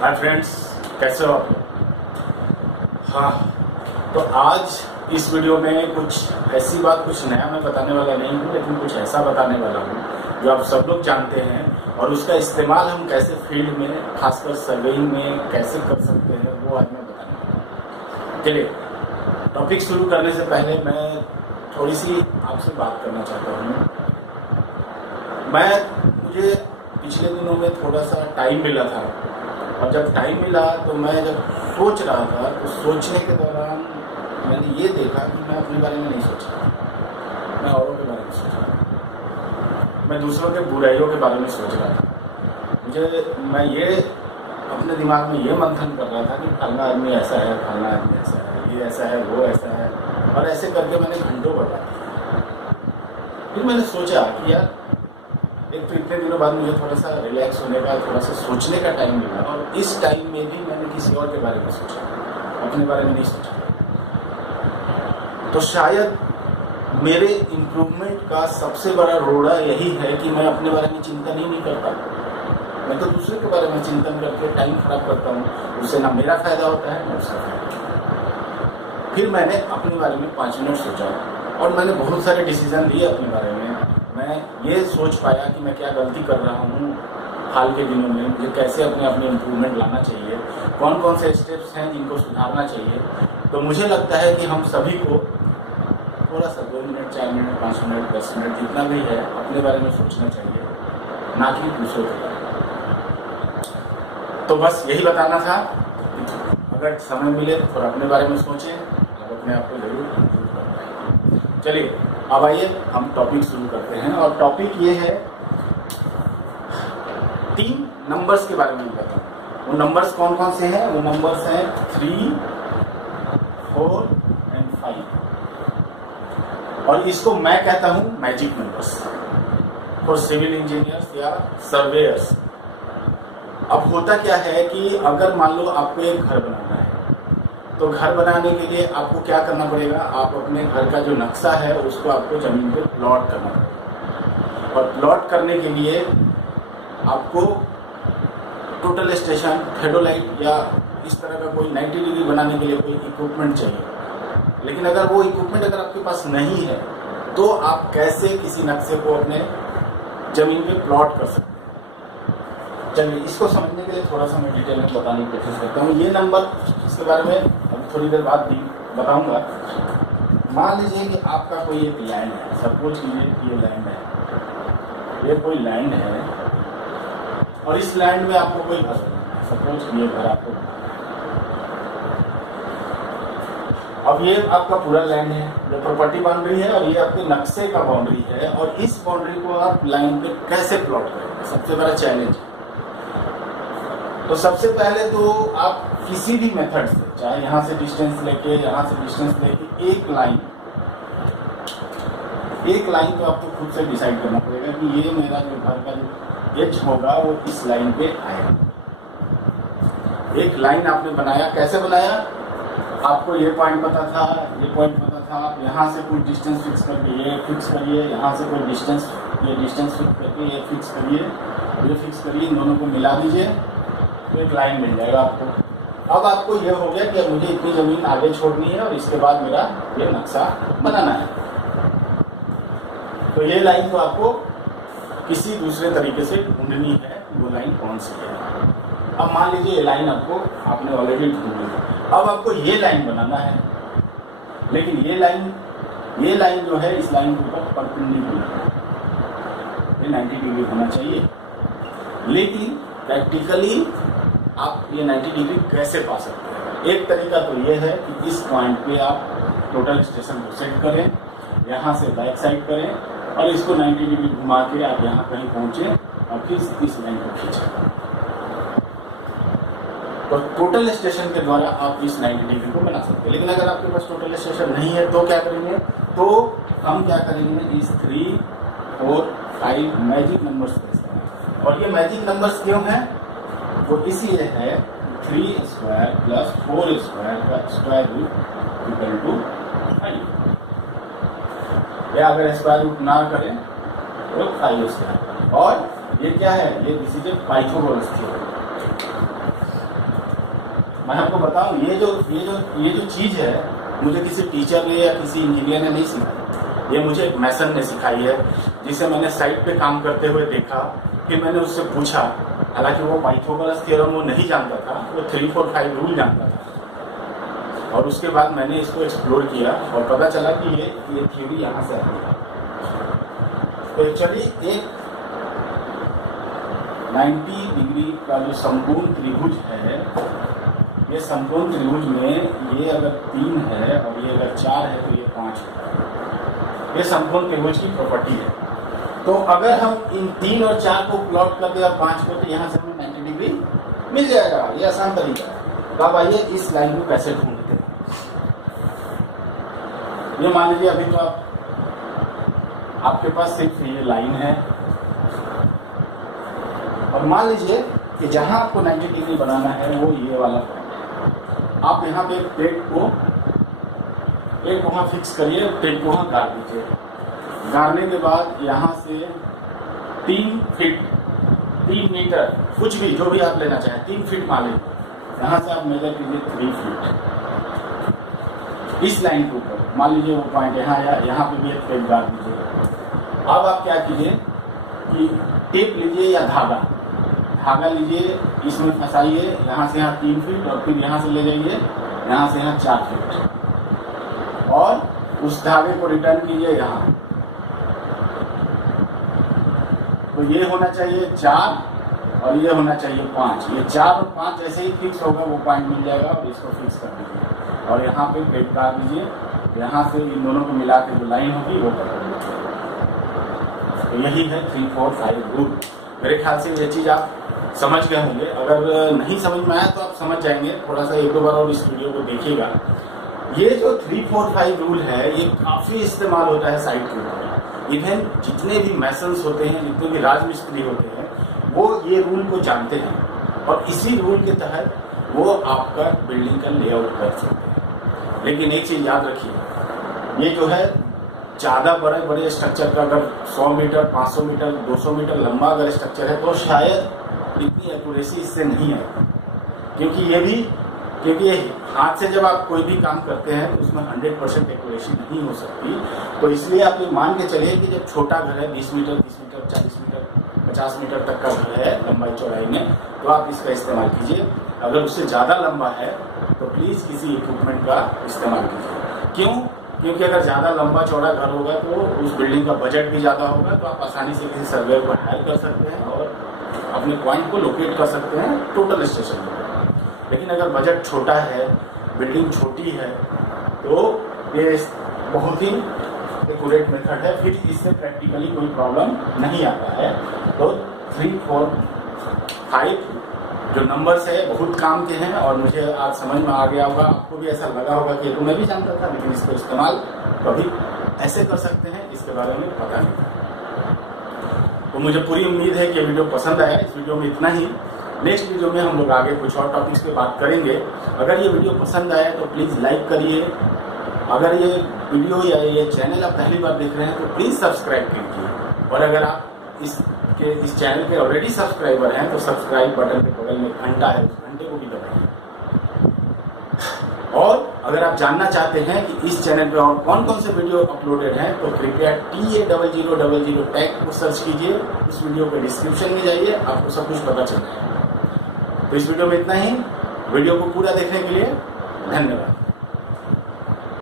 Hi friends, कैसे हो आप? हाँ, तो आज इस वीडियो में कुछ ऐसी बात, कुछ नया मैं बताने वाला नहीं हूँ, लेकिन कुछ ऐसा बताने वाला हूँ जो आप सब लोग जानते हैं और उसका इस्तेमाल हम कैसे फील्ड में, खासकर सर्वेइंग में कैसे कर सकते हैं, वो आज मैं बताने वाला हूँ। चलिए, टॉपिक शुरू करने से पहले मैं थोड़ी सी आपसे बात करना चाहता हूँ। मुझे पिछले दिनों में थोड़ा सा टाइम मिला था, और जब टाइम मिला तो मैं जब सोच रहा था तो सोचने के दौरान मैंने ये देखा कि मैं अपने बारे में नहीं सोच रहा, मैं औरों के बारे में सोच रहा था, मैं दूसरों के बुराइयों के बारे में सोच रहा था। मैं ये अपने दिमाग में ये मंथन कर रहा था कि फलाना आदमी ऐसा है, फलाना आदमी ऐसा है, ये ऐसा है, वो ऐसा है, और ऐसे करके मैंने घंटों बर्बाद किया। फिर मैंने सोचा कि यार, एक तो इतने दिनों बाद मुझे थोड़ा सा रिलैक्स होने का, थोड़ा सा सोचने का टाइम मिला, और इस टाइम में भी मैंने किसी और के बारे में सोचा, अपने बारे में नहीं सोचा। तो शायद मेरे इम्प्रूवमेंट का सबसे बड़ा रोड़ा यही है कि मैं अपने बारे में चिंतन ही नहीं करता। मैं तो दूसरे के बारे में चिंतन करके टाइम खराब करता हूँ, उससे ना मेरा फायदा होता है ना उसका फायदा। फिर मैंने अपने बारे में 5 मिनट सोचा और मैंने बहुत सारे डिसीजन लिए अपने बारे में। मैं ये सोच पाया कि मैं क्या गलती कर रहा हूँ हाल के दिनों में, मुझे कैसे अपने इम्प्रूवमेंट लाना चाहिए, कौन कौन से स्टेप्स हैं जिनको सुधारना चाहिए। तो मुझे लगता है कि हम सभी को थोड़ा सा 2 मिनट, 4 मिनट, 5 मिनट, 10 मिनट, जितना भी है, अपने बारे में सोचना चाहिए, ना कि दूसरों के बारे में। तो बस यही बताना था। अगर समय मिले तो थोड़ा अपने बारे में सोचें और अपने आप को जरूर इम्प्रूव कर पाएंगे। चलिए, अब आइए हम टॉपिक शुरू करते हैं। और टॉपिक ये है, 3 नंबर्स के बारे में बताता हूँ। वो नंबर्स कौन कौन से हैं? वो नंबर्स हैं 3, 4 एंड 5। और इसको मैं कहता हूँ magic numbers for civil engineers या सर्वेयर्स। अब होता क्या है कि अगर मान लो आपको एक घर बनाना है, तो घर बनाने के लिए आपको क्या करना पड़ेगा? आप अपने घर का जो नक्शा है उसको आपको जमीन पे प्लॉट करना पड़ेगा, और प्लॉट करने के लिए आपको टोटल स्टेशन, थेडोलाइट या इस तरह का कोई 90 डिग्री बनाने के लिए कोई इक्विपमेंट चाहिए। लेकिन अगर वो इक्विपमेंट अगर आपके पास नहीं है तो आप कैसे किसी नक्शे को अपने जमीन पे प्लॉट कर सकते हैं? चलिए, इसको समझने के लिए थोड़ा सा मैं डिटेल में बताने की कोशिश करता हूँ। ये नंबर, इसके बारे में अभी थोड़ी देर बाद भी बताऊंगा। मान लीजिए कि आपका कोई एक लैंड है, सपोज कीजिए ये लैंड है, ये कोई लैंड है, और इस लैंड में आपको कोई घर बनाना है। सपोज ये घर आपको, अब ये आपका पूरा लैंड है, ये प्रॉपर्टी बाउंड्री है, और ये आपके नक्शे का बाउंड्री है, और इस बाउंड्री को आप लाइन पे कैसे प्लॉट करेंगे? सबसे बड़ा चैलेंज। तो सबसे पहले तो आप किसी भी मेथड से, चाहे यहाँ से डिस्टेंस लेके, यहाँ से डिस्टेंस लेके, एक लाइन को आपको खुद से डिसाइड करना पड़ेगा कि ये मेरा जो घर का जो एज होगा वो इस लाइन पे आएगा। एक लाइन आपने बनाया, कैसे बनाया? आपको ये पॉइंट पता था, ये पॉइंट पता था, आप यहाँ से कोई डिस्टेंस फिक्स करके ये फिक्स करिए, यहाँ से कोई डिस्टेंस, ये डिस्टेंस फिक्स करके ये फिक्स करिए, ये फिक्स करिए, इन दोनों को मिला दीजिए, तो एक लाइन मिल जाएगा आपको। अब आपको यह हो गया कि मुझे इतनी जमीन आगे छोड़नी है और इसके बाद मेरा ये नक्शा बनाना है। तो ये लाइन तो आपको किसी दूसरे तरीके से ढूंढनी है, वो लाइन कौन सी है। अब मान लीजिए ये लाइन आपने ऑलरेडी ढूंढ ली, अब आपको ये लाइन बनाना है, लेकिन ये लाइन जो है, इस लाइन के ऊपर परपेंडिकुलर है, ये 90 डिग्री होना चाहिए। लेकिन प्रैक्टिकली आप ये 90 डिग्री कैसे पा सकते हैं? एक तरीका तो ये है कि इस पॉइंट पे आप टोटल स्टेशन को सेट करें, यहाँ से बैक साइड करें, और इसको 90 डिग्री घुमा के आप यहाँ कहीं पहुंचे, और फिर इस लाइन को खींचें। तो टोटल स्टेशन के द्वारा आप इस 90 डिग्री को बना सकते हैं। लेकिन अगर आपके पास टोटल स्टेशन नहीं है तो क्या करेंगे? तो हम क्या करेंगे, इस 3, 4, 5 मैजिक नंबर्स का इस्तेमाल। और ये मैजिक नंबर्स क्यों हैं? वो इसलिए है 3 स्क्वायर प्लस 4 स्क्वायर का स्क्वायर रूट इक्वल टू 5, या अगर स्क्वायर रूट ना करें तो 5 स्क्वायर। और ये क्या है? ये this is a Pythagoras theorem. मैं आपको बताऊं, ये जो चीज है मुझे किसी टीचर ने या किसी इंजीनियर ने नहीं सिखाई, ये मुझे एक मैसन ने सिखाई है, जिसे मैंने साइट पे काम करते हुए देखा। फिर मैंने उससे पूछा, हालांकि वो पाइथागोरस थ्योरम वो नहीं जानता था, वो 3, 4, 5 रूल जानता था। और उसके बाद मैंने इसको एक्सप्लोर किया और पता चला कि ये थ्योरी यहाँ से आती है। तो एक्चुअली एक 90 डिग्री का जो समकोण त्रिभुज है, ये समकोण त्रिभुज में ये अगर 3 है और ये अगर 4 है तो ये 5 है। ये समकोण त्रिभुज की प्रॉपर्टी है। तो अगर हम इन 3 और 4 को प्लॉट कर दे और 5 को, तो यहाँ से हमें 90 डिग्री मिल जाएगा। ये आसान तरीका है। तो अब आइए इस लाइन को कैसे ढूंढते हैं। ये मान लीजिए अभी तो आपके पास सिर्फ ये लाइन है, और मान लीजिए कि जहां आपको 90 डिग्री बनाना है वो ये वाला पॉइंट। आप यहाँ पे प्लेट को वहां फिक्स करिए, प्लेट को वहां गाड़ दीजिए। गाड़ने के बाद यहाँ से 3 मीटर, कुछ भी जो भी आप लेना चाहें, 3 फीट मान लीजिए। यहाँ से आप मेजर कीजिए 3 फीट इस लाइन के ऊपर। मान लीजिए वो पॉइंट यहाँ पे भी एक प्लेट गाड़ दीजिए। अब आप क्या कीजिए कि टेप लीजिए या धागा लीजिए, इसमें फंसाइए, यहाँ से यहाँ 3 फीट और फिर यहाँ से ले जाइए यहाँ से यहाँ 4 फीट, और उस धागे को रिटर्न कीजिए यहाँ। तो ये होना चाहिए 4 और ये होना चाहिए 5। ये 4 और 5 जैसे ही फिक्स होगा वो पॉइंट मिल जाएगा, और इसको फिक्स कर दीजिए और यहाँ पे प्लेट डाल दीजिए। यहाँ से इन दोनों को मिला के जो लाइन होगी वो पकड़ लीजिए। तो यही है 3, 4, 5 रूल। मेरे ख्याल से ये चीज आप समझ गए होंगे। अगर नहीं समझ में आया तो आप समझ जाएंगे, थोड़ा सा 1-2 बार और इस वीडियो को देखिएगा। ये जो 3, 4, 5 रूल है ये काफी इस्तेमाल होता है साइट के ऊपर। इवन जितने भी मैसन्स होते हैं, जितने भी राजमिस्त्री होते हैं, वो ये रूल को जानते हैं और इसी रूल के तहत वो आपका बिल्डिंग का लेआउट कर सकते हैं। लेकिन एक चीज याद रखिए, ये जो है ज्यादा बड़े स्ट्रक्चर का, अगर 100 मीटर, 500 मीटर, 200 मीटर लंबा अगर स्ट्रक्चर है तो शायद इतनी एक्यूरेसी इससे नहीं है। क्योंकि ये हाथ से जब आप कोई भी काम करते हैं तो उसमें 100% एक्यूरेसी नहीं हो सकती। तो इसलिए आप ये मान के चलिए कि जब छोटा घर है, 20 मीटर, 30 मीटर, 40 मीटर, 50 मीटर तक का घर है लंबाई चौड़ाई में, तो आप इसका इस्तेमाल कीजिए। अगर उससे ज्यादा लंबा है तो प्लीज किसी इक्विपमेंट का इस्तेमाल कीजिए। क्यों? क्योंकि अगर ज्यादा लंबा चौड़ा घर होगा तो उस बिल्डिंग का बजट भी ज्यादा होगा, तो आप आसानी से किसी सर्वेयर को हायर कर सकते हैं और अपने पॉइंट को लोकेट कर सकते हैं टोटल स्टेशन पर। लेकिन अगर बजट छोटा है, बिल्डिंग छोटी है, तो ये बहुत ही एक्यूरेट मेथड है, फिर इससे प्रैक्टिकली कोई प्रॉब्लम नहीं आता है। तो 3, 4, 5 जो नंबर्स है बहुत काम के हैं और मुझे आज समझ में आ गया होगा। आपको भी ऐसा लगा होगा कि ये तो मैं भी जानता था, लेकिन इसको इस्तेमाल कभी ऐसे कर सकते हैं इसके बारे में पता नहीं था। तो मुझे पूरी उम्मीद है कि वीडियो पसंद आया। इस वीडियो में इतना ही। नेक्स्ट वीडियो में हम लोग आगे कुछ और टॉपिक्स पे बात करेंगे। अगर ये वीडियो पसंद आया तो प्लीज लाइक करिए। अगर ये वीडियो या ये चैनल आप पहली बार देख रहे हैं तो प्लीज सब्सक्राइब कीजिए। और अगर आप इस चैनल के ऑलरेडी सब्सक्राइबर हैं तो सब्सक्राइब बटन के बगल में घंटा है, उस घंटे को भी दबाइए। और अगर आप जानना चाहते हैं कि इस चैनल पे और कौन कौन से वीडियो अपलोडेड हैं तो कृपया TA0000 टैग को सर्च कीजिए। इस वीडियो के डिस्क्रिप्शन में जाइए, आपको सब कुछ पता चल जाएगा। तो इस वीडियो में इतना ही। वीडियो को पूरा देखने के लिए धन्यवाद।